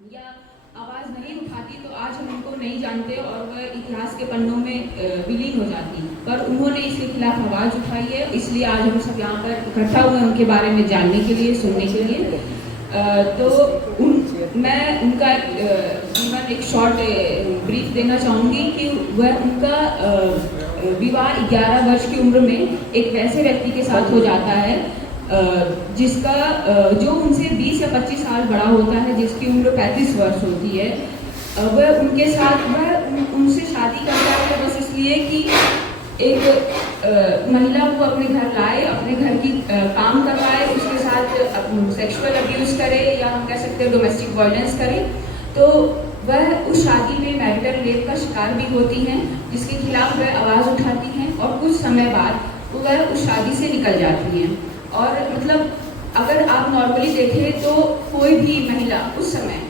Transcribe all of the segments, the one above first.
या आवाज़ नहीं उठाती तो आज हम उनको नहीं जानते और वह इतिहास के पन्नों में विलीन हो जाती। पर उन्होंने इसके खिलाफ आवाज़ उठाई है, इसलिए आज हम सब यहाँ पर इकट्ठा हुए उनके बारे में जानने के लिए, सुनने के लिए। मैं उनका जीवन एक शॉर्ट ब्रीफ देना चाहूँगी कि वह उनका विवाह 11 वर्ष की उम्र में एक वैसे व्यक्ति के साथ हो जाता है जिसका जो उनसे 20 या 25 साल बड़ा होता है, जिसकी उम्र 35 वर्ष होती है। वह उनके साथ उनसे शादी करता है बस इसलिए कि एक महिला को अपने घर लाए, अपने घर की काम करवाए, उसके साथ सेक्सुअल अब्यूज़ करे या हम कह सकते हैं डोमेस्टिक वायलेंस करे। तो वह उस शादी में मैरिटल रेप का शिकार भी होती हैं, जिसके खिलाफ वह आवाज़ उठाती हैं और कुछ समय बाद वह उस शादी से निकल जाती हैं। और मतलब अगर आप नॉर्मली देखें तो कोई भी महिला उस समय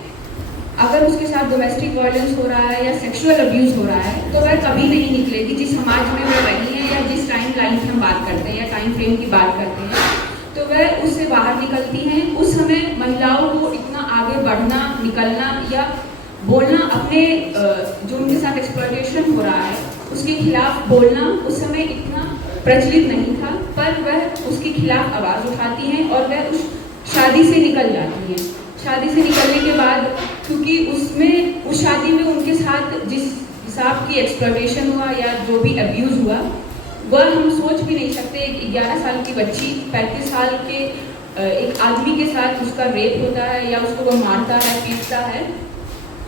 अगर उसके साथ डोमेस्टिक वायलेंस हो रहा है या सेक्सुअल अब्यूज़ हो रहा है तो वह कभी नहीं निकलेगी। जिस समाज में वह रही है या जिस टाइम लाइन की हम बात करते हैं या टाइम फ्रेम की बात करते हैं, तो वह उससे बाहर निकलती हैं। उस समय महिलाओं को इतना आगे बढ़ना, निकलना या बोलना, अपने जो उनके साथ एक्सप्लॉयटेशन हो रहा है उसके खिलाफ बोलना उस समय इतना प्रचलित नहीं था। पर वह उसके खिलाफ आवाज़ उठाती हैं और वह उस शादी से निकल जाती हैं। शादी से निकलने के बाद क्योंकि उसमें उस शादी में उनके साथ जिस हिसाब की एक्सप्लॉयटेशन हुआ या जो भी अब्यूज़ हुआ वह हम सोच भी नहीं सकते। एक 11 साल की बच्ची 35 साल के एक आदमी के साथ उसका रेप होता है या उसको वह मारता है, पीटता है,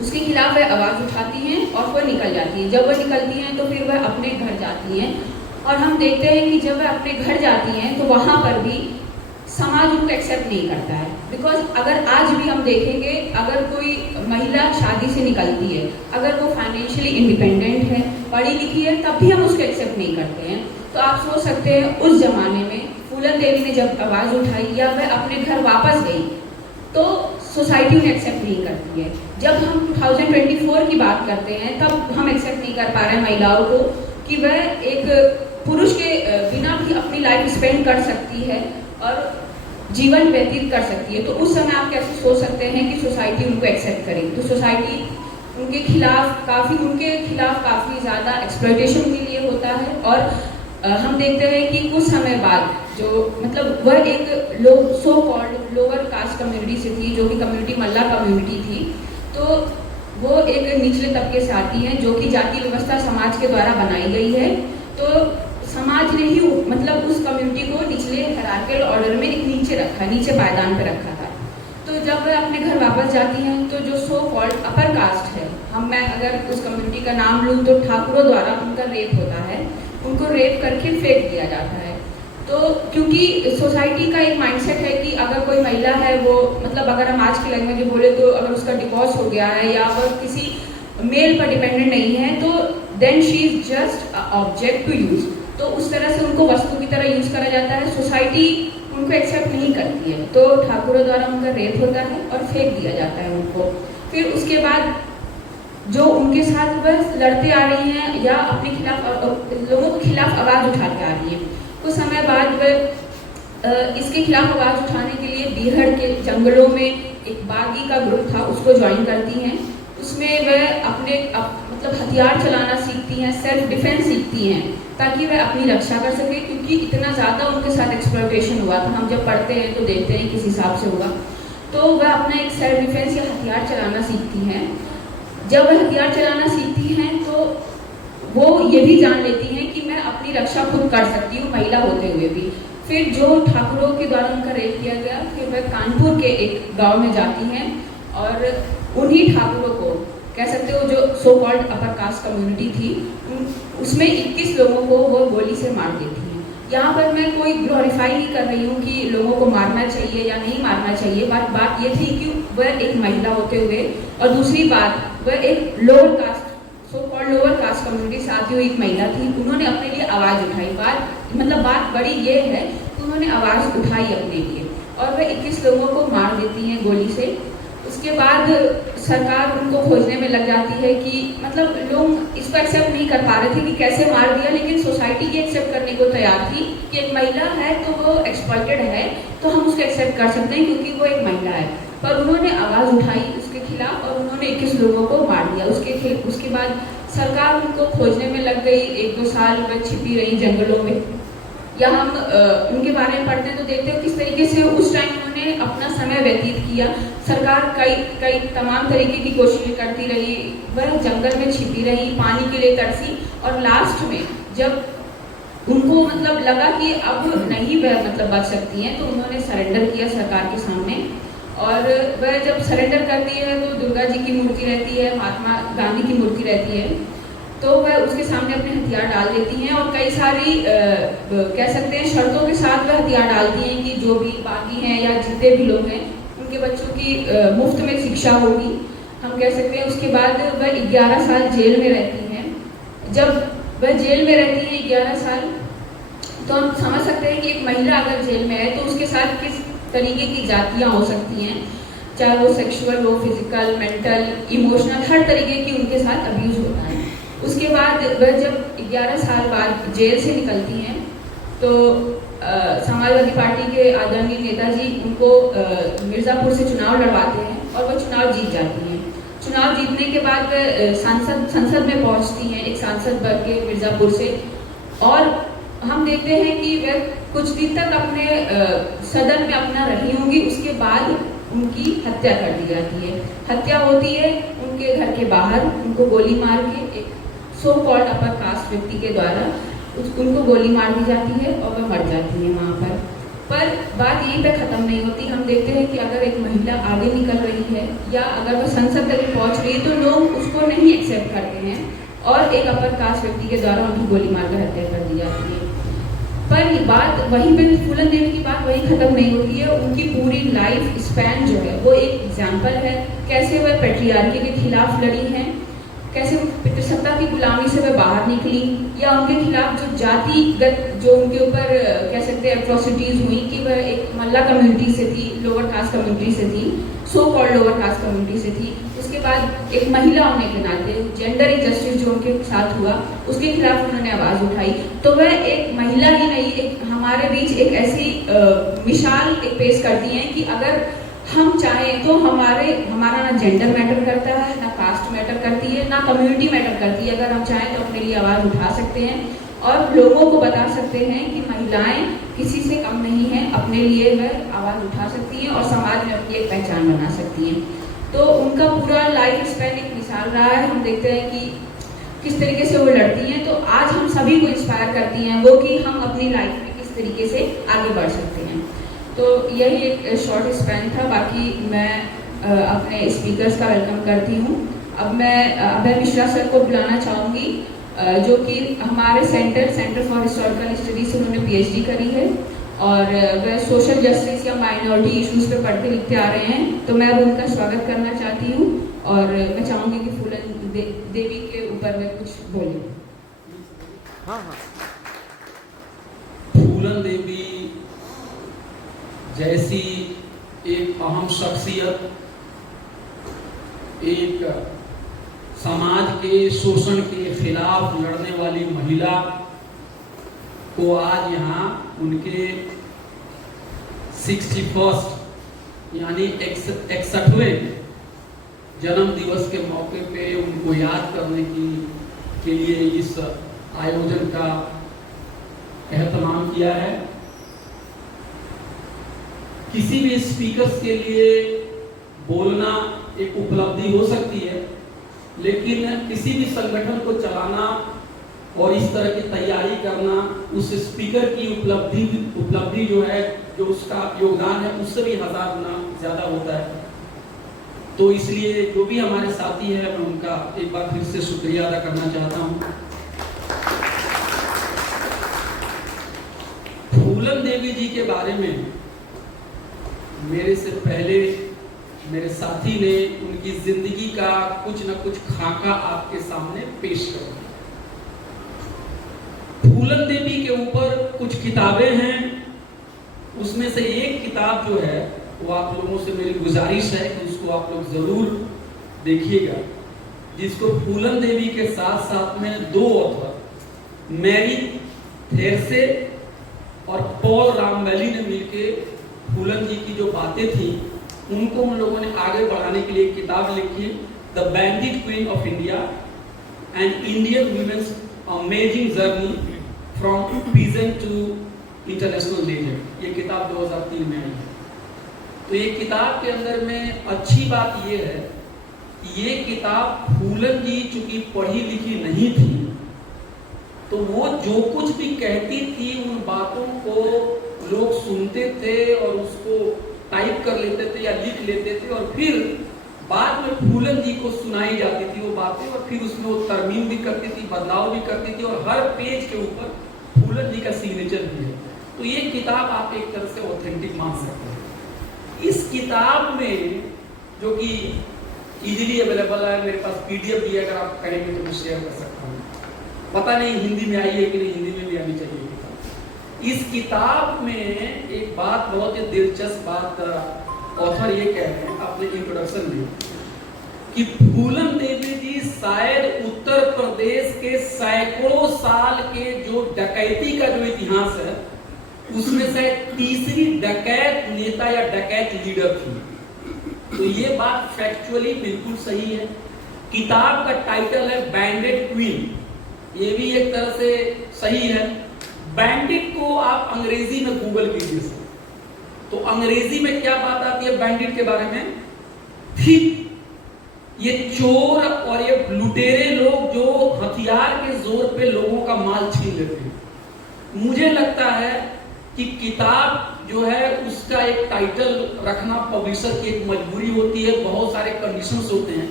उसके खिलाफ वह आवाज़ उठाती हैं और वह निकल जाती है। जब वह निकलती हैं तो फिर वह अपने घर जाती हैं और हम देखते हैं कि जब वह अपने घर जाती हैं तो वहाँ पर भी समाज उनको एक्सेप्ट नहीं करता है। बिकॉज अगर आज भी हम देखेंगे, अगर कोई महिला शादी से निकलती है, अगर वो फाइनेंशियली इंडिपेंडेंट है, पढ़ी लिखी है, तब भी हम उसको एक्सेप्ट नहीं करते हैं। तो आप सोच सकते हैं उस जमाने में फूलन देवी ने जब आवाज़ उठाई या वह अपने घर वापस गई तो सोसाइटी उन्हें एक्सेप्ट नहीं करती है। जब हम 2024 की बात करते हैं तब हम एक्सेप्ट नहीं कर पा रहे हैं महिलाओं को कि वह एक पुरुष के बिना भी अपनी लाइफ स्पेंड कर सकती है और जीवन व्यतीत कर सकती है। तो उस समय आप कैसे सोच सकते हैं कि सोसाइटी उनको एक्सेप्ट करे? तो सोसाइटी उनके खिलाफ काफ़ी ज़्यादा एक्सप्लॉयटेशन के लिए होता है। और हम देखते हैं कि कुछ समय बाद जो मतलब वह एक so called lower caste community से थी, जो कि कम्युनिटी मल्ला कम्युनिटी थी। तो वो एक निचले तबके से आती हैं, जो कि जाति व्यवस्था समाज के द्वारा बनाई गई है। तो समाज ने ही मतलब उस कम्युनिटी को निचले हायरार्किकल ऑर्डर में एक नीचे रखा, नीचे पायदान पर रखा था। तो जब वह अपने घर वापस जाती हैं तो जो सो कॉल्ड अपर कास्ट है, मैं अगर उस कम्युनिटी का नाम लूँ तो ठाकुरों द्वारा उनका रेप होता है, उनको रेप करके फेंक दिया जाता है। तो क्योंकि सोसाइटी का एक माइंडसेट है कि अगर कोई महिला है वो मतलब अगर हम आज की लैंग्वेज में बोले तो अगर उसका डिवोर्स हो गया है या वह किसी मेल पर डिपेंडेंट नहीं है तो then she is just object to use. तो उस तरह से उनको वस्तु की तरह यूज करा जाता है। सोसाइटी उनको एक्सेप्ट नहीं करती है। तो ठाकुरों द्वारा उनका रेप होता है और फेंक दिया जाता है उनको। फिर उसके बाद जो उनके साथ वह लड़ते आ रही हैं या अपने खिलाफ लोगों के खिलाफ आवाज़ उठाते आ रही हैं, कुछ समय बाद वह इसके खिलाफ आवाज़ उठाने के लिए बिहार के जंगलों में एक बागी का ग्रुप था, उसको ज्वाइन करती हैं। उसमें वह मतलब हथियार चलाना सीखती हैं, सेल्फ डिफेंस सीखती हैं ताकि वह अपनी रक्षा कर सके। क्योंकि इतना ज़्यादा उनके साथ एक्सप्लॉयटेशन हुआ था, हम जब पढ़ते हैं तो देखते हैं किस हिसाब से हुआ। तो वह अपना एक सेल्फ डिफेंस या हथियार चलाना सीखती हैं। जब वह हथियार चलाना सीखती हैं तो वो ये भी जान लेती हैं कि मैं अपनी रक्षा खुद कर सकती हूँ, महिला होते हुए भी। फिर जो ठाकुरों के द्वारा उनका रेप किया गया, फिर वह कानपुर के एक गाँव में जाती हैं और उन्हीं ठाकुरों को कह सकते हो जो so called upper caste community थी, उसमें 21 लोगों को वो गोली से मार देती हैं। यहाँ पर मैं कोई ग्लोरीफाई नहीं कर रही हूँ कि लोगों को मारना चाहिए या नहीं मारना चाहिए। बात ये थी कि वह एक महिला होते हुए और दूसरी बात वह एक lower caste so called lower caste community से आती हुई एक महिला थी। उन्होंने अपने लिए आवाज़ उठाई। बात बड़ी ये है कि उन्होंने आवाज़ उठाई अपने लिए और वह 21 लोगों को मार देती हैं गोली से। उसके बाद सरकार उनको खोजने में लग जाती है कि मतलब लोग इसको एक्सेप्ट नहीं कर पा रहे थे कि कैसे मार दिया, लेकिन सोसाइटी ये एक्सेप्ट करने को तैयार थी कि एक महिला है तो वो एक्सप्लॉयटेड है तो हम उसको एक्सेप्ट कर सकते हैं क्योंकि वो एक महिला है। पर उन्होंने आवाज़ उठाई उसके खिलाफ उन्होंने 21 लोगों को मार दिया। उसके बाद सरकार उनको खोजने में लग गई, 1-2 साल वह छिपी रही जंगलों में। या हम उनके बारे में पढ़ते तो देखते हो किस तरीके से उस टाइम उन्होंने अपना समय व्यतीत किया। सरकार कई तमाम तरीके की कोशिशें करती रही, वह जंगल में छिपी रही, पानी के लिए तरसी, और लास्ट में जब उनको मतलब लगा कि अब नहीं वह मतलब बच सकती हैं, तो उन्होंने सरेंडर किया सरकार के सामने। और वह जब सरेंडर करती है तो दुर्गा जी की मूर्ति रहती है, महात्मा गांधी की मूर्ति रहती है, तो वह उसके सामने अपने हथियार डाल देती हैं और कई सारी कह सकते हैं शर्तों के साथ वह हथियार डालती हैं कि जो भी बागी हैं या जितने भी लोग हैं उनके बच्चों की मुफ्त में शिक्षा होगी, हम कह सकते हैं। उसके बाद वह 11 साल जेल में रहती हैं। जब वह जेल में रहती है 11 साल, तो हम समझ सकते हैं कि एक महिला अगर जेल में है तो उसके साथ किस तरीके की जातियाँ हो सकती हैं, चाहे वो सेक्सुअल हो, फिजिकल, मेंटल, इमोशनल, हर तरीके की उनके साथ अब्यूज़ होता है। उसके बाद वह जब 11 साल बाद जेल से निकलती हैं तो समाजवादी पार्टी के आदरणीय नेताजी उनको मिर्ज़ापुर से चुनाव लड़वाते हैं और वह चुनाव जीत जाती हैं। चुनाव जीतने के बाद संसद में पहुंचती हैं, एक सांसद बन के मिर्ज़ापुर से, और हम देखते हैं कि वह कुछ दिन तक अपने सदन में अपना रही होंगी। उसके बाद उनकी हत्या कर दी जाती है। हत्या होती है उनके घर के बाहर, उनको गोली मार के, एक सो कॉल्ड अपर कास्ट व्यक्ति के द्वारा उनको गोली मार दी जाती है और वह मर जाती है वहाँ पर बात यहीं पे ख़त्म नहीं होती। हम देखते हैं कि अगर एक महिला आगे निकल रही है या अगर वह संसद तक पहुँच रही है तो लोग उसको नहीं एक्सेप्ट करते हैं और एक अपर कास्ट व्यक्ति के द्वारा उनकी गोली मारकर हत्या कर दी जाती है। पर ये बात वहीं पे फूलन देवी की बात वहीं ख़त्म नहीं होती है। उनकी पूरी लाइफ स्पैन जो है वो एक एग्जाम्पल है, कैसे वह पैट्रियार्की के खिलाफ लड़ी हैं, कैसे पितृसत्ता की गुलामी से वह बाहर निकली, या उनके खिलाफ जो जातिगत जो उनके ऊपर कह सकते हैं एट्रोसिटीज़ हुई कि वह एक मल्ला कम्युनिटी से थी, लोअर कास्ट कम्युनिटी से थी, so called lower caste community से थी। उसके बाद एक महिला होने के नाते जेंडर इनजस्टिस जो उनके साथ हुआ उसके खिलाफ उन्होंने आवाज़ उठाई। तो वह एक महिला ही नहीं, एक हमारे बीच एक ऐसी मिसाल एक पेश करती हैं कि अगर हम चाहें तो हमारा ना जेंडर मैटर करता है, ना कास्ट मैटर करती है, ना कम्युनिटी मैटर करती है। अगर हम चाहें तो अपने लिए आवाज़ उठा सकते हैं और लोगों को बता सकते हैं कि महिलाएं किसी से कम नहीं हैं, अपने लिए वह आवाज़ उठा सकती हैं और समाज में अपनी एक पहचान बना सकती हैं। तो उनका पूरा लाइफ स्पैन एक मिसाल रहा है। हम देखते हैं कि किस तरीके से वो लड़ती हैं, तो आज हम सभी को इंस्पायर करती हैं वो कि हम अपनी लाइफ में किस तरीके से आगे बढ़ सकते हैं। तो यही एक शॉर्ट स्पैन था। बाकी मैं अपने स्पीकर्स का वेलकम करती हूँ। अब मैं अभय मिश्रा सर को बुलाना चाहूँगी, जो कि हमारे सेंटर फॉर हिस्टोरिकल स्टडीज से उन्होंने PhD करी है और वह सोशल जस्टिस या माइनॉरिटी इश्यूज पे पढ़ते लिखते आ रहे हैं। तो मैं अब उनका स्वागत करना चाहती हूँ और मैं चाहूँगी कि फूलन देवी के ऊपर वे कुछ बोलें। हाँ। फूलन देवी जैसी एक अहम शख्सियत, एक समाज के शोषण के खिलाफ लड़ने वाली महिला को आज यहाँ उनके 61 यानी 61वें जन्म दिवस के मौके पे उनको याद करने के लिए इस आयोजन का एहतमाम किया है। किसी भी स्पीकर्स के लिए बोलना एक उपलब्धि हो सकती है, लेकिन किसी भी संगठन को चलाना और इस तरह की तैयारी करना उस स्पीकर की उपलब्धि जो है, जो उसका योगदान है, उससे भी 1000 गुना ज़्यादा होता है। तो इसलिए जो भी हमारे साथी हैं, मैं उनका एक बार फिर से शुक्रिया अदा करना चाहता हूँ। फूलन देवी जी के बारे में मेरे से पहले मेरे साथी ने उनकी जिंदगी का कुछ न कुछ खाका आपके सामने पेश कर दिया। फूलन देवी के ऊपर कुछ किताबें हैं, उसमें से एक किताब जो है वो आप लोगों से मेरी गुजारिश है कि उसको आप लोग जरूर देखिएगा, जिसको फूलन देवी के साथ साथ में 2 ऑथर मैरी थेरसे और पॉल रामबेली ने मिलके फूलन जी की जो बातें थी उनको उन लोगों ने आगे बढ़ाने के लिए एक किताब लिखी the bandit queen of India and Indian women's amazing journey from peasant to international legend. ये किताब 2003 में आई है। तो ये किताब के अंदर में अच्छी बात ये है कि ये किताब फूलन जी चूंकि पढ़ी लिखी नहीं थी, तो वो जो कुछ भी कहती थी उन बातों को लोग सुनते थे और उसको टाइप कर लेते थे या लिख लेते थे, और फिर बाद में फूलन जी को सुनाई जाती थी वो बातें, और फिर उसमें वो तरमीम भी करती थी, बदलाव भी करती थी, और हर पेज के ऊपर फूलन जी का सिग्नेचर भी है। तो ये किताब आप एक तरह से ऑथेंटिक मान सकते हैं। इस किताब में जो कि इजीली अवेलेबल है, मेरे पास पीडीएफ भी है, अगर आप कहेंगे तो मैं शेयर कर सकता हूँ। पता नहीं हिंदी में आई है कि नहीं, हिंदी में भी आनी चाहिए किताब। इस किताब में एक बात, बहुत ही दिलचस्प बात ऑथर ये कह रहे हैं अपने इंट्रोडक्शन में कि फूलन देवी जी शायद उत्तर प्रदेश के सैकड़ों साल के जो डकैती का जो इतिहास है उसमें से तीसरी डकैत नेता या डकैत लीडर थी। तो ये बात फैक्चुअली बिल्कुल सही है। किताब का टाइटल है बैंडेड क्वीन, ये भी एक तरह से सही है। बैंडिट को आप अंग्रेजी में गूगल कीजिए, तो अंग्रेजी में क्या बात आती है बैंडिट के बारे में? थिक, ये चोर और ये लुटेरे लोग जो हथियार के जोर पे लोगों का माल छीन लेते हैं। मुझे लगता है कि किताब जो है उसका एक टाइटल रखना पब्लिशर की एक मजबूरी होती है, बहुत सारे कंडीशंस होते हैं,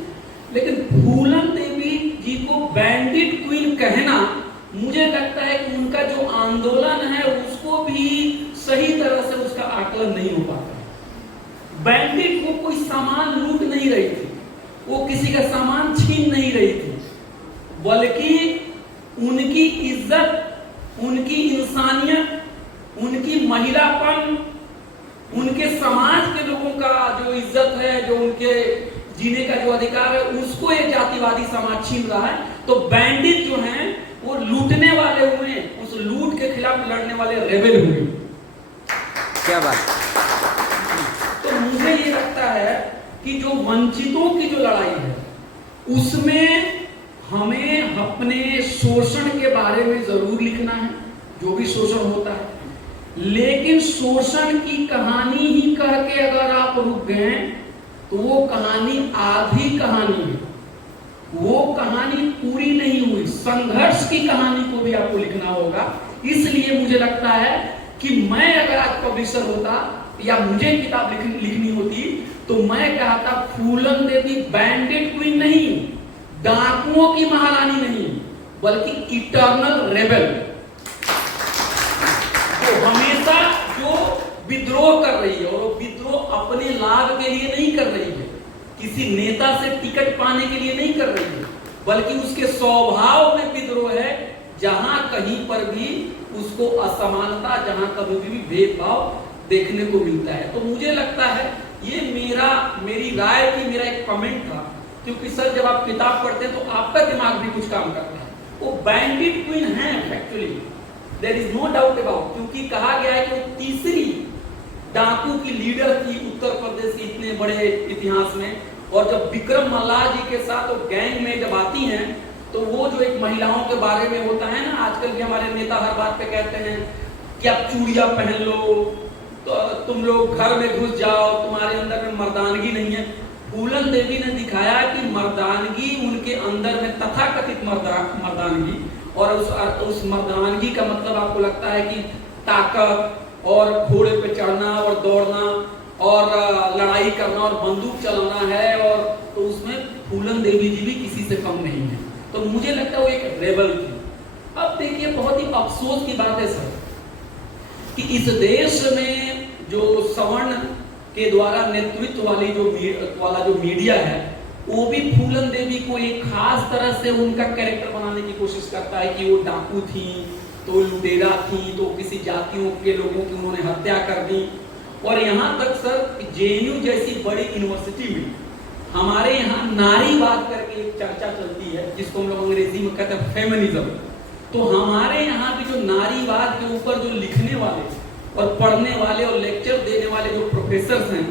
लेकिन फूलन देवी जी को बैंडिट क्वीन कहना, मुझे लगता है कि उनका जो आंदोलन है उसको भी सही तरह से उसका आकलन नहीं हो पाता। बैंडिट वो कोई सामान लूट नहीं रही थी, वो किसी का सामान छीन नहीं रही थी, बल्कि उनकी इज्जत, उनकी इंसानियत, उनकी महिलापन, उनके समाज के लोगों का जो इज्जत है, जो उनके जीने का जो अधिकार है, उसको एक जातिवादी समाज छीन रहा है। तो बैंडिट जो हैं वो लूटने वाले हुए, उस लूट के खिलाफ लड़ने वाले रेबेल हुए। क्या बात। तो मुझे ये लगता है कि जो वंचितों की जो लड़ाई है उसमें हमें अपने शोषण के बारे में जरूर लिखना है, जो भी शोषण होता है, लेकिन शोषण की कहानी ही कह के अगर आप रुक गए तो वो कहानी आधी कहानी है, वो कहानी पूरी नहीं हुई। संघर्ष की कहानी को भी आपको लिखना होगा। इसलिए मुझे लगता है कि मैं अगर आज पब्लिशर होता या मुझे किताब लिखनी होती तो मैं कहता फूलन देवी बैंडेड क्वीन नहीं, डाकुओं की महारानी नहीं, बल्कि इटर्नल रेबेल, तो हमेशा जो विद्रोह कर रही है, और वो विद्रोह अपने लाभ के लिए नहीं कर रही है, किसी नेता से टिकट पाने के लिए नहीं कर रही है, बल्कि उसके स्वभाव में विद्रोह है। जहां कहीं पर भी उसको असमानता, जहां कभी भी भेदभाव देखने को मिलता है। तो मुझे लगता है ये मेरी राय थी, मेरा एक कमेंट था, क्योंकि सर जब आप किताब पढ़ते हैं तो आपका दिमाग भी कुछ काम करता है। वो बैंडिट क्वीन है actually, there is no doubt about, क्योंकि कहा गया है कि वो तीसरी डाकू की लीडर थी उत्तर प्रदेश के इतने बड़े इतिहास में। और जब विक्रम मल्लाह जी के साथ वो गैंग में जब आती हैं तो वो जो एक महिलाओं के बारे में होता है ना, आजकल के हमारे नेता हर बात पे कहते हैं कि आप चूड़ियां पहन लो, तो तुम लोग घर में घुस जाओ, तुम्हारे अंदर में मर्दानगी नहीं है। फूलन देवी ने दिखाया कि मर्दानगी उनके अंदर में, तथाकथित मर्दानगी, और उस मर्दानगी का मतलब आपको लगता है कि ताकत और घोड़े पे चढ़ना और दौड़ना और लड़ाई करना और बंदूक चलाना है, और तो उसमें फूलन देवी जी भी किसी से कम नहीं है। तो मुझे लगता है वो एक रेबल थी। अब देखिए बहुत ही अफसोस की बात है सर कि इस देश में जो सवर्ण के द्वारा नेतृत्व वाली जो मीडिया है वो भी फूलन देवी को एक खास तरह से उनका कैरेक्टर बनाने की कोशिश करता है कि वो डाकू थी, तो लुटेरा थी, तो किसी जातियों के लोगों की उन्होंने हत्या कर दी। और यहाँ तक सर जेएनयू जैसी बड़ी यूनिवर्सिटी में हमारे यहाँ नारीवाद करके एक चर्चा चलती है, जिसको हम लोग अंग्रेजी में कहते हैं फेमिनिज्म। तो हमारे यहाँ भी जो नारीवाद के ऊपर जो लिखने वाले और पढ़ने वाले और लेक्चर देने वाले जो प्रोफेसर्स हैं,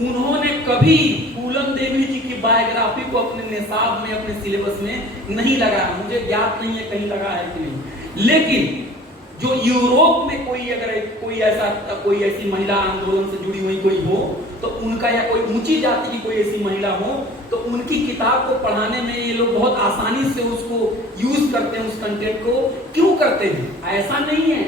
उन्होंने कभी फूलन पूलन देवी जी की बायोग्राफी को अपने निसाब में, अपने सिलेबस में नहीं लगाया। मुझे ज्ञात नहीं है कहीं लगा है कि नहीं। लेकिन जो यूरोप में कोई ऐसी महिला आंदोलन से जुड़ी हुई कोई हो, तो उनका, या कोई ऊंची जाति की कोई ऐसी महिला हो, तो उनकी किताब को पढ़ाने में ये लोग बहुत आसानी से उसको यूज करते हैं। उस कंटेंट को क्यों करते हैं? ऐसा नहीं है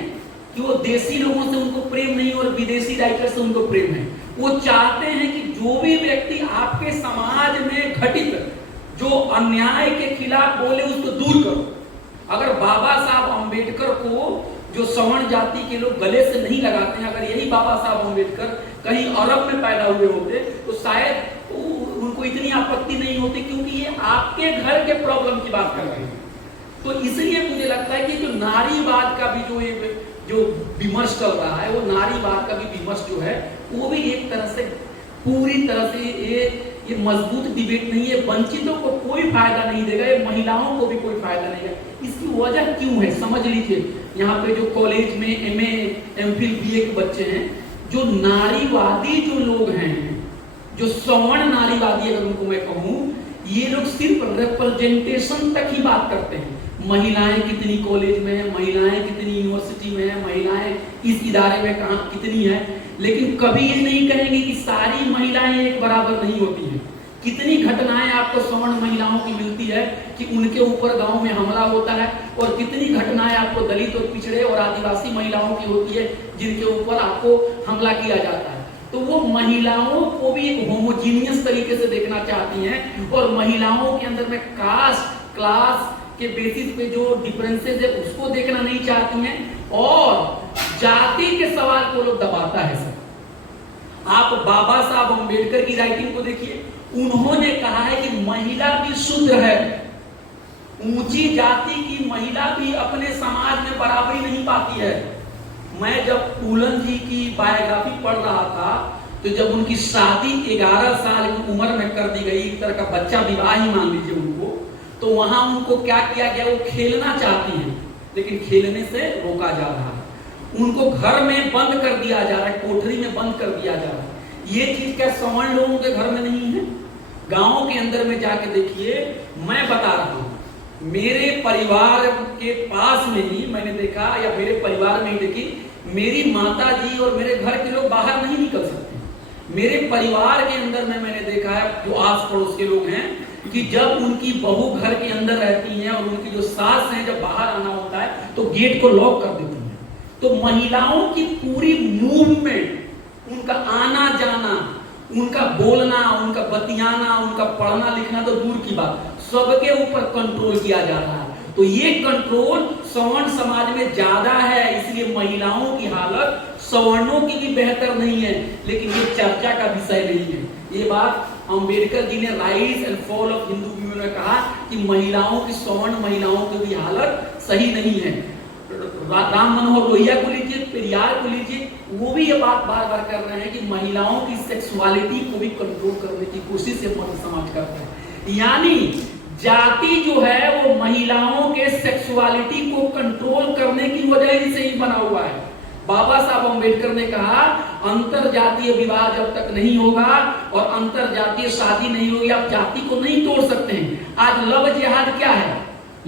कि वो देसी लोगों से उनको प्रेम नहीं और विदेशी राइटर से उनको प्रेम है। वो चाहते हैं कि जो भी व्यक्ति आपके समाज में घटित जो अन्याय के खिलाफ बोले उसको दूर करो। अगर बाबा साहब अम्बेडकर को जो सवर्ण जाति के लोग गले से नहीं लगाते हैं, अगर यही बाबा साहब अम्बेडकर कहीं अरब में पैदा हुए होते तो शायद उनको इतनी आपत्ति नहीं होती, क्योंकि ये आपके घर के प्रॉब्लम की बात कर रहे हैं। तो इसलिए मुझे लगता है कि जो नारीवाद का भी जो विमर्श चल रहा है, वो नारीवाद का भी विमर्श जो है वो भी एक तरह से पूरी तरह से ये मजबूत डिबेट नहीं है। वंचितों को कोई फायदा नहीं देगा, ये महिलाओं को भी कोई फायदा नहीं देगा। इसकी वजह क्यों है समझ लीजिए। यहाँ पे जो कॉलेज में MA, MPhil, BA के बच्चे हैं, जो नारीवादी जो लोग हैं, जो सवर्ण नारीवादी अगर उनको मैं कहूँ, ये लोग सिर्फ रिप्रेजेंटेशन तक ही बात करते हैं। महिलाएं कितनी कॉलेज में है, महिलाएं कितनी यूनिवर्सिटी में है, महिलाएं इस इदारे में कहाँ कितनी है, लेकिन कभी ये नहीं कहेंगे कि सारी महिलाएं एक बराबर नहीं होती हैं। कितनी घटनाएं आपको सवर्ण महिलाओं की मिलती है कि उनके ऊपर गांव में हमला होता है, और कितनी घटनाएं आपको दलित और पिछड़े और आदिवासी महिलाओं की होती है जिनके ऊपर आपको हमला किया जाता है। तो वो महिलाओं को भी एक होमोजीनियस तरीके से देखना चाहती हैं, और महिलाओं के अंदर में कास्ट, क्लास के बेसिस पे जो डिफरेंसेस है उसको देखना नहीं चाहती हैं, और जाति के सवाल को लोग दबाता है सर। आप बाबा साहब अम्बेडकर की राइटिंग को देखिए, उन्होंने कहा है कि महिला भी शूद्र है, ऊंची जाति की महिला भी अपने समाज में बराबरी नहीं पाती है। मैं जब पूलन जी की बायोग्राफी पढ़ रहा था, तो जब उनकी शादी 11 साल की उम्र में कर दी गई, एक तरह का बच्चा विवाह ही मान लीजिए उनको, तो वहां उनको क्या किया गया, वो खेलना चाहती हैं लेकिन खेलने से रोका जा रहा है। उनको घर में बंद कर दिया जा रहा है, कोठरी में बंद कर दिया जा रहा है। ये चीज क्या सवर्ण लोगों के घर में नहीं है? गांव के अंदर में जाके देखिए, मैं बता रहा हूं, मेरे परिवार के पास में ही मैंने देखा, या मेरे परिवार में ही देखी, मेरी माता जी और मेरे घर के लोग बाहर नहीं निकल सकते। मेरे परिवार के अंदर में मैंने देखा है, जो आस पड़ोस के लोग हैं, कि जब उनकी बहू घर के अंदर रहती हैं और उनकी जो सास हैं जब बाहर आना होता है तो गेट को लॉक कर देती हैं। तो महिलाओं की पूरी मूवमेंट, उनका आना जाना, उनका बोलना, उनका बतियाना, उनका पढ़ना लिखना तो दूर की बात, सबके ऊपर कंट्रोल किया जा रहा है। तो ये कंट्रोल सवर्ण समाज में ज्यादा है, इसलिए महिलाओं की हालत सवर्णों की भी बेहतर नहीं है, लेकिन ये चर्चा का विषय नहीं है। ये बात अंबेडकर जी ने rise and fall of Hindu women में कहा कि महिलाओं की, सवर्ण महिलाओं की भी हालत सही नहीं है। राम मनोहर लोहिया को लीजिए, पेरियार को लीजिए, वो भी ये बात बार बार कर रहे हैं कि महिलाओं की सेक्सुअलिटी को भी कंट्रोल करने की कोशिश ये मध्य समाज करता है। यानी जाति जो है वो महिलाओं के सेक्सुअलिटी को कंट्रोल करने की वजह से ही बना हुआ है। बाबा साहब अम्बेडकर ने कहा, अंतर जातीय विवाह जब तक नहीं होगा और अंतर जातीय शादी नहीं होगी, आप जाति को नहीं तोड़ सकते हैं। आज लव जिहाद क्या है?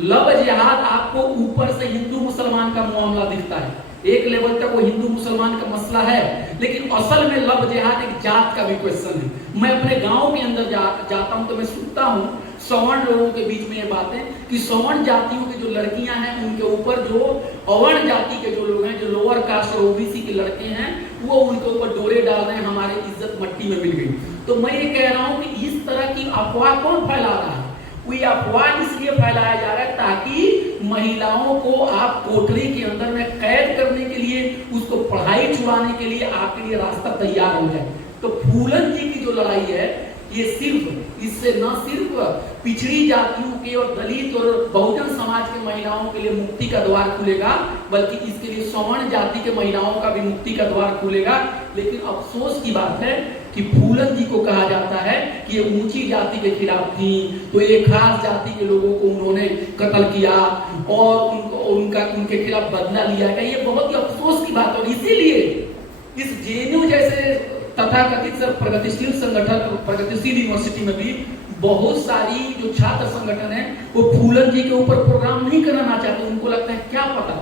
लव जिहाद आपको ऊपर से हिंदू मुसलमान का मामला दिखता है, एक लेवल तक वो हिंदू मुसलमान का मसला है, लेकिन असल में लव जिहाद एक जात का भी क्वेश्चन है। मैं अपने गांव के अंदर जाता हूं तो मैं सुनता हूं सवर्ण लोगों के बीच में ये बातें कि सवर्ण जातियों की जो लड़कियां हैं उनके ऊपर जो अवर्ण जाति के जो लोग हैं, जो लोअर कास्ट और ओबीसी के लड़के हैं, वो उनके ऊपर डोरे डाल रहे हैं, हमारी इज्जत मट्टी में मिल गई। तो मैं ये कह रहा हूं कि इस तरह की अफवाह कौन फैला रहा है? कोई अफवाह इसलिए फैलाया जा रहा है ताकि महिलाओं को आप कोठरी के अंदर में कैद करने के लिए, उसको पढ़ाई छुड़ाने के लिए आपके लिए रास्ता तैयार हो जाए। तो फूलन जी की जो लड़ाई है, ये सिर्फ इससे न सिर्फ पिछड़ी जातियों के और दलित और बहुजन समाज के महिलाओं के लिए मुक्ति का द्वार खुलेगा, बल्कि इसके लिए सवर्ण जाति के महिलाओं का भी मुक्ति का द्वार खुलेगा। लेकिन अफसोस की बात है कि फूलन जी को कहा जाता है कि ये ऊंची जाति के खिलाफ थी, तो एक खास जाति के लोगों को उन्होंने कत्ल किया और उनके खिलाफ बदला लिया गया। ये बहुत ही अफसोस की बात है। और इसीलिए इस जेएनयू जैसे तथाकथित सर प्रगतिशील संगठन, प्रगतिशील यूनिवर्सिटी में भी बहुत सारी जो छात्र संगठन है वो फूलन जी के ऊपर प्रोग्राम नहीं कराना चाहते। उनको लगता है क्या पता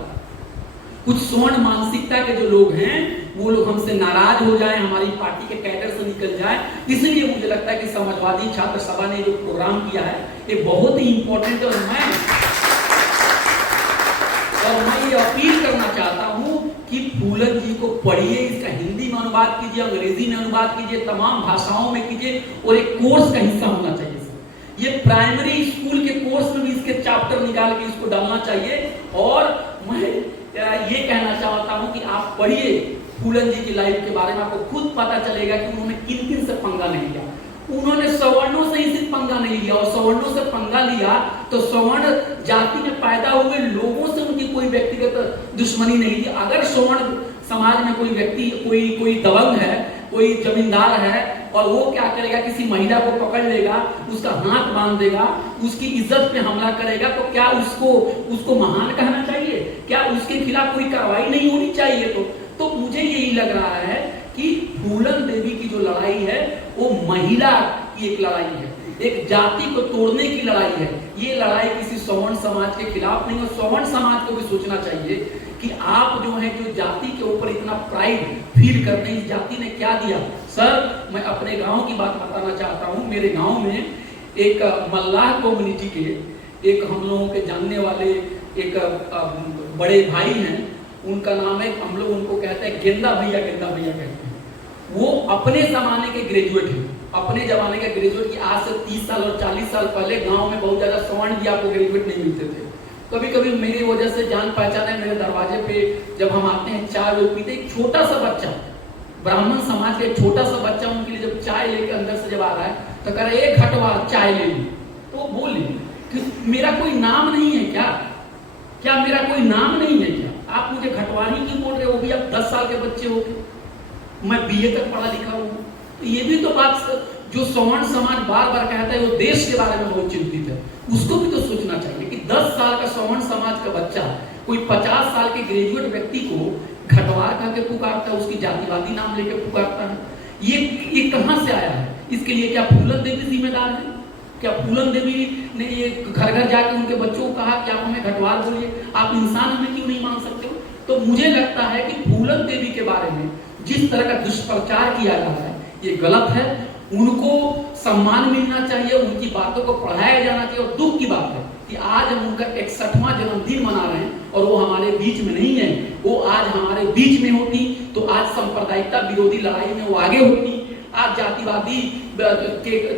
कुछ स्वर्ण मानसिकता के जो लोग हैं वो लोग हमसे नाराज हो जाए, हमारी पार्टी के कैडर से निकल जाए। इसलिए मुझे लगता है कि समाजवादी छात्र सभा ने जो प्रोग्राम किया है ये बहुत ही इंपॉर्टेंट है। और मैं ये अपील करना चाहता हूं कि फूलन जी को पढ़िए, इसका हिंदी में अनुवाद कीजिए, अंग्रेजी में अनुवाद कीजिए, तमाम भाषाओं में कीजिए और एक कोर्स का हिस्सा होना चाहिए। ये प्राइमरी स्कूल के कोर्स में भी इसके चैप्टर निकाल के इसको डालना चाहिए। और मैं ये कहना चाहता हूं कि आप पढ़िए फूलन जी की लाइफ के बारे में, आपको खुद पता चलेगा कि उन्होंने किन किन से पंगा नहीं लिया। उन्होंने सवर्णों से ही सिर्फ पंगा नहीं लिया, और सवर्णों से पंगा लिया तो सवर्ण जाति में पैदा हुए लोगों से उनकी कोई व्यक्तिगत दुश्मनी नहीं थी। अगर सवर्ण समाज में कोई व्यक्ति, कोई दबंग है, कोई जमींदार है और वो क्या करेगा, किसी महिला को पकड़ लेगा, उसका हाथ बांध देगा, उसकी इज्जत पे हमला करेगा, तो क्या उसको महान कहना चाहिए? क्या उसके खिलाफ कोई कार्रवाई नहीं होनी चाहिए? तो मुझे यही लग रहा है कि फूलन देवी की जो लड़ाई है वो महिला की एक लड़ाई है, एक जाति को तोड़ने की लड़ाई है। ये लड़ाई किसी सवर्ण समाज के खिलाफ नहीं है। सवर्ण समाज को भी सोचना चाहिए कि आप जो है जो जाति के ऊपर इतना प्राइड फील करते हैं, इस जाति ने क्या दिया। सर मैं अपने गांव की बात बताना चाहता हूं। मेरे गांव में एक मल्लाह कम्युनिटी के एक हम लोगों के जानने वाले एक बड़े भाई हैं, उनका नाम है, हम लोग उनको कहते हैं गेंदा भैया कहते हैं। वो अपने जमाने के ग्रेजुएट हैं, अपने जमाने के ग्रेजुएट की आज से 30 साल और 40 साल पहले गांव में बहुत ज्यादा सवर्ण भी आपको ग्रेजुएट नहीं मिलते थे। कभी कभी मेरी वजह से जान पहचान है, मेरे दरवाजे पे जब हम आते हैं चाय वो पीते, एक छोटा सा बच्चा, ब्राह्मण समाज का एक छोटा सा बच्चा उनके लिए जब चाय लेके अंदर से जब आ रहा है तो कह रहा है एक घटवा चाय ले ली। तो बोली कि मेरा कोई नाम नहीं है क्या मेरा कोई नाम नहीं है क्या? आप मुझे घटवारी क्यों बोल रहे हो? भी आप 10 साल के बच्चे हो, मैं बीए तक पढ़ा लिखा हूँ। ये भी तो बात जो सवर्ण समाज बार बार कहता है, वो देश के बारे में बहुत चिंतित है, उसको भी तो सोचना चाहिए कि 10 साल का सवर्ण समाज का बच्चा कोई 50 साल के ग्रेजुएट व्यक्ति को घटवार कह के पुकारता है, उसकी जातिवादी नाम लेके पुकारता है। ये कहां से आया है? इसके लिए क्या फूलन देवी जिम्मेदार है? क्या फूलन देवी ने ये घर घर जाके उनके बच्चों को कहा कि आप हमें घटवार बोलिए, आप इंसान हमें क्यों नहीं मान सकते हो? तो मुझे लगता है कि फूलन देवी के बारे में जिस तरह का दुष्प्रचार किया जा रहा है ये गलत है। उनको सम्मान मिलना चाहिए, उनकी बातों को पढ़ाया जाना चाहिए। और दुख की बात है कि आज हम उनका 61वां जन्मदिन मना रहे हैं और वो हमारे बीच में नहीं है। वो आज हमारे बीच में होती तो आज सांप्रदायिकता विरोधी लड़ाई में वो आगे होती। आज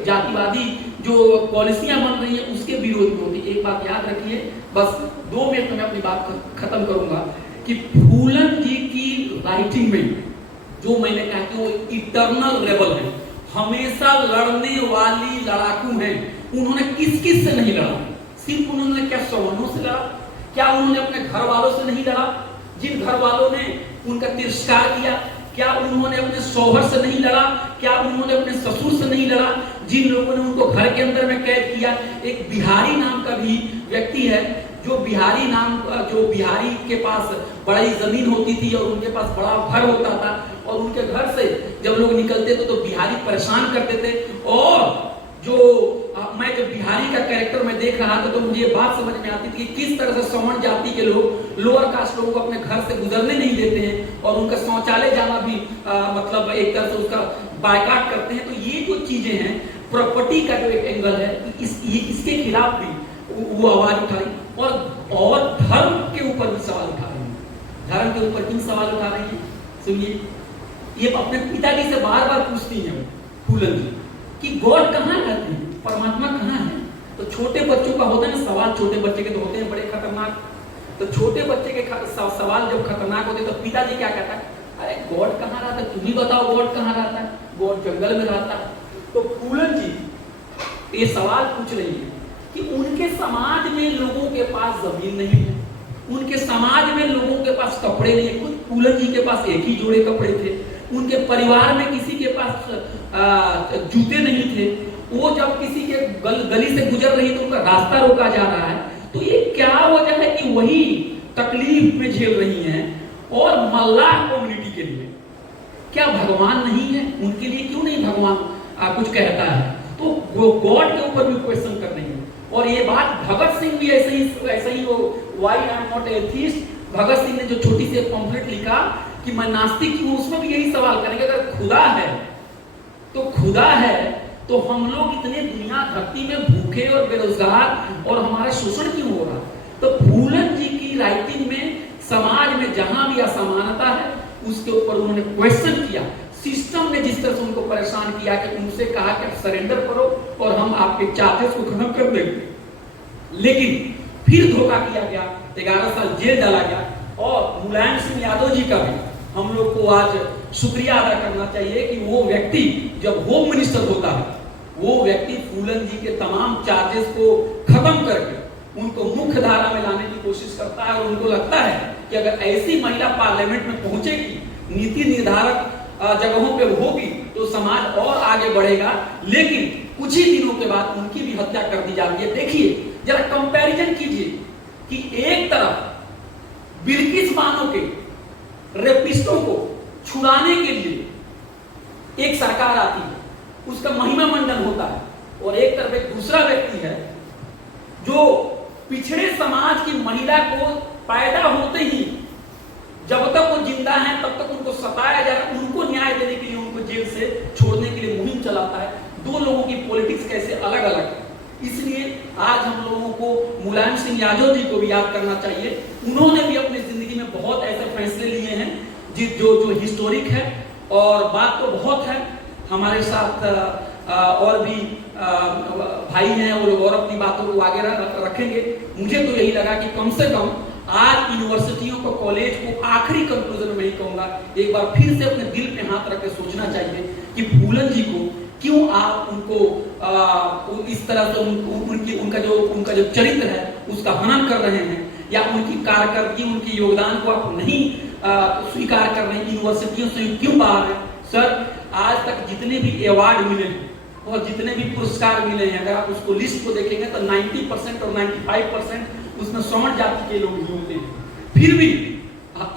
जातिवादी जो पॉलिसियां बन रही है उसके विरोध में होती। एक बात याद रखिए, बस 2 मिनट में अपनी बात खत्म करूंगा कि फूलन जी की राइटिंग में जो मैंने कहा कि वो इटर्नल रेबल है, हमेशा लड़ने वाली लड़ाकू है। उन्होंने किस किस से नहीं लड़ा? सिर्फ उन्होंने क्या सवर्णों से लड़ा? क्या उन्होंने अपने घर वालों से नहीं लड़ा, जिन घर वालों ने उनका तिरस्कार किया? क्या उन्होंने अपने शौहर से नहीं लड़ा? क्या उन्होंने अपने ससुर से नहीं लड़ा, जिन लोगों ने उनको घर के अंदर में कैद किया? एक बिहारी नाम का भी व्यक्ति है जो बिहारी के पास बड़ी जमीन होती थी और उनके पास बड़ा घर होता था और उनके घर से जब लोग निकलते थे तो बिहारी परेशान करते थे। और मैं जब बिहारी का कैरेक्टर में देख रहा था तो मुझे ये बात समझ में आती थी कि किस तरह से सवर्ण जाति के लोग लोअर कास्ट लोगों को अपने घर से गुजरने नहीं देते हैं और उनका शौचालय जाना भी मतलब एक तरह से उसका बायकाट करते हैं। तो ये जो चीजें हैं, प्रॉपर्टी का जो एक एंगल है, इसके खिलाफ भी वो आवाज उठाई और धर्म के ऊपर भी सवाल उठा रही है। धर्म के ऊपर किन सवाल उठा रही है? सुनिए, ये अपने पिताजी से बार बार पूछती है फूलन जी कि गॉड कहाँ रहते हैं, परमात्मा कहाँ है? तो छोटे बच्चों का होता है ना सवाल, छोटे बच्चे के तो होते हैं बड़े खतरनाक। तो छोटे बच्चे के सवाल जब खतरनाक होते तो पिताजी क्या कहता है, अरे गॉड कहाँ रहता है, तुम ही बताओ गॉड कहाँ रहता है? गॉड जंगल में रहता है। तो फूलन जी ये सवाल पूछ रही है कि उनके समाज में लोगों के पास जमीन नहीं है, उनके समाज में लोगों के पास कपड़े नहीं है। खुद फूलन जी के पास एक ही जोड़े कपड़े थे, उनके परिवार में किसी के पास जूते नहीं थे। वो जब किसी के गली से गुजर रही तो उनका रास्ता रोका जा रहा है। तो ये क्या वजह है कि वही तकलीफ में झेल रही हैं? और मल्लाह कम्युनिटी के लिए क्या भगवान नहीं है? उनके लिए क्यों नहीं भगवान कुछ कहता है? तो वो गॉड के ऊपर भी क्वेश्चन कर रही है। और ये बात भगत सिंह भी ऐसे ही वो why I am not atheist, Bhagat Singh ने जो छोटी सी पंफलेट लिखा कि मैं नास्तिक हूं, उसमें भी यही सवाल करेंगे अगर खुदा है तो खुदा है तो हम लोग इतने दुनिया धरती में भूखे और बेरोजगार और हमारा शोषण क्यों हो रहा? तो फूलन जी की राइटिंग में समाज में जहां भी असमानता है उसके ऊपर उन्होंने क्वेश्चन किया। सिस्टम ने जिस तरह से उनको परेशान किया कि उनसे कहा कि आप सरेंडर करो और हम आपके चार्जेस को खत्म कर देंगे, लेकिन फिर धोखा किया गया, 11 साल जेल डाला गया। और मुलायम सिंह यादव जी का भी हम लोग को आज शुक्रिया अदा करना चाहिए कि वो व्यक्ति जब होम मिनिस्टर होता है वो व्यक्ति फूलन जी के तमाम चार्जेस को खत्म करके उनको मुख्य धारा में लाने की कोशिश करता है। और उनको लगता है कि अगर ऐसी महिला पार्लियामेंट में पहुंचेगी, नीति निर्धारक जगहों पे होगी तो समाज और आगे बढ़ेगा। लेकिन कुछ ही दिनों के बाद उनकी भी हत्या कर दी जाती है। देखिए जरा कंपैरिजन कीजिए कि एक तरफ बिल्किस बानो के रेपिस्टों को छुड़ाने के लिए एक सरकार आती है, उसका महिमा मंडन होता है, और एक तरफ एक दूसरा व्यक्ति है जो पिछड़े समाज की महिला को पैदा होते ही जब तक वो जिंदा हैं तब तक उनको सताया जा रहा है, उनको न्याय देने के लिए उनको जेल से छोड़ने के लिए मुहिम चलाता है। दो लोगों की पॉलिटिक्स कैसे अलग अलग है। इसलिए आज हम लोगों को मुलायम सिंह यादव जी को भी याद करना चाहिए। उन्होंने भी अपनी जिंदगी में बहुत ऐसे फैसले लिए हैं जो हिस्टोरिक है, और बात तो बहुत है। हमारे साथ और भी भाई हैं और और अपनी बातों को आगे रखेंगे। मुझे तो यही लगा कि कम से कम आज यूनिवर्सिटियों को, कॉलेज को आखिरी कंक्लूजन में ही कहूंगा, एक बार फिर से अपने दिल पे हाथ रख के सोचना चाहिए कि फूलन जी को क्यों आप उनको इस तरह से उनका जो चरित्र है उसका हनन कर रहे हैं, या उनकी कारकर्दगी, उनके योगदान को आप नहीं स्वीकार कर रहे हैं, यूनिवर्सिटियों से क्यों बाहर है। सर आज तक जितने भी अवार्ड मिले हैं और जितने भी पुरस्कार मिले हैं, अगर आप उसको लिस्ट को देखेंगे तो 90% और 95% उसमें श्रमण जाति के लोग ही होते हैं। फिर भी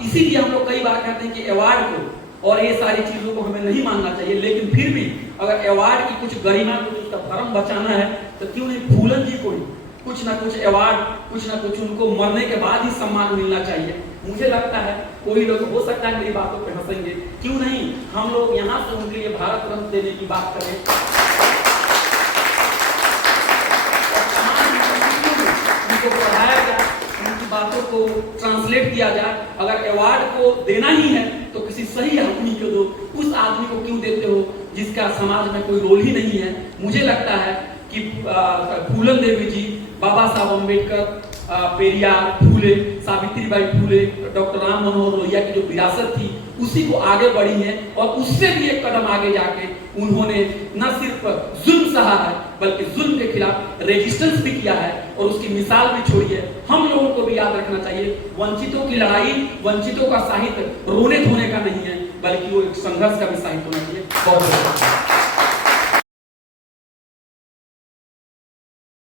इसीलिए हम लोग कई बार कहते हैं कि अवार्ड को और ये सारी चीजों को हमें नहीं मानना चाहिए, लेकिन फिर भी अगर अवार्ड की कुछ गरिमा को, उसका भरम बचाना है तो क्यों नहीं फूलन जी को ही कुछ ना कुछ अवार्ड, कुछ ना कुछ उनको मरने के बाद ही सम्मान मिलना चाहिए। मुझे लगता है कोई लोग हो सकता है मेरी बातों पे हंसेंगे, क्यों नहीं हम लोग यहाँ से उनके लिए भारत रत्न देने की बात करें, उनको पढ़ाया जाए, उनकी बातों को ट्रांसलेट किया जाए। अगर अवार्ड को देना ही है तो किसी सही आदमी को दो, उस आदमी को क्यों देते हो जिसका समाज में कोई रोल ही नहीं है। मुझे लगता है कि फूलन देवी जी, बाबा साहब अम्बेडकर, पेरियार, फूले, सावित्रीबाई फूले, डॉक्टर राम मनोहर लोहिया की जो विरासत थी उसी को आगे बढ़ी है, और उससे भी एक कदम आगे जाके उन्होंने न सिर्फ जुल्म सहा है बल्कि जुल्म के खिलाफ रेजिस्टेंस भी किया है, और उसकी मिसाल भी छोड़ी है। हम लोगों को भी याद रखना चाहिए, वंचितों की लड़ाई, वंचितों का साहित्य रोने धोने का नहीं है, बल्कि वो एक संघर्ष का भी साहित्य होना चाहिए। बहुत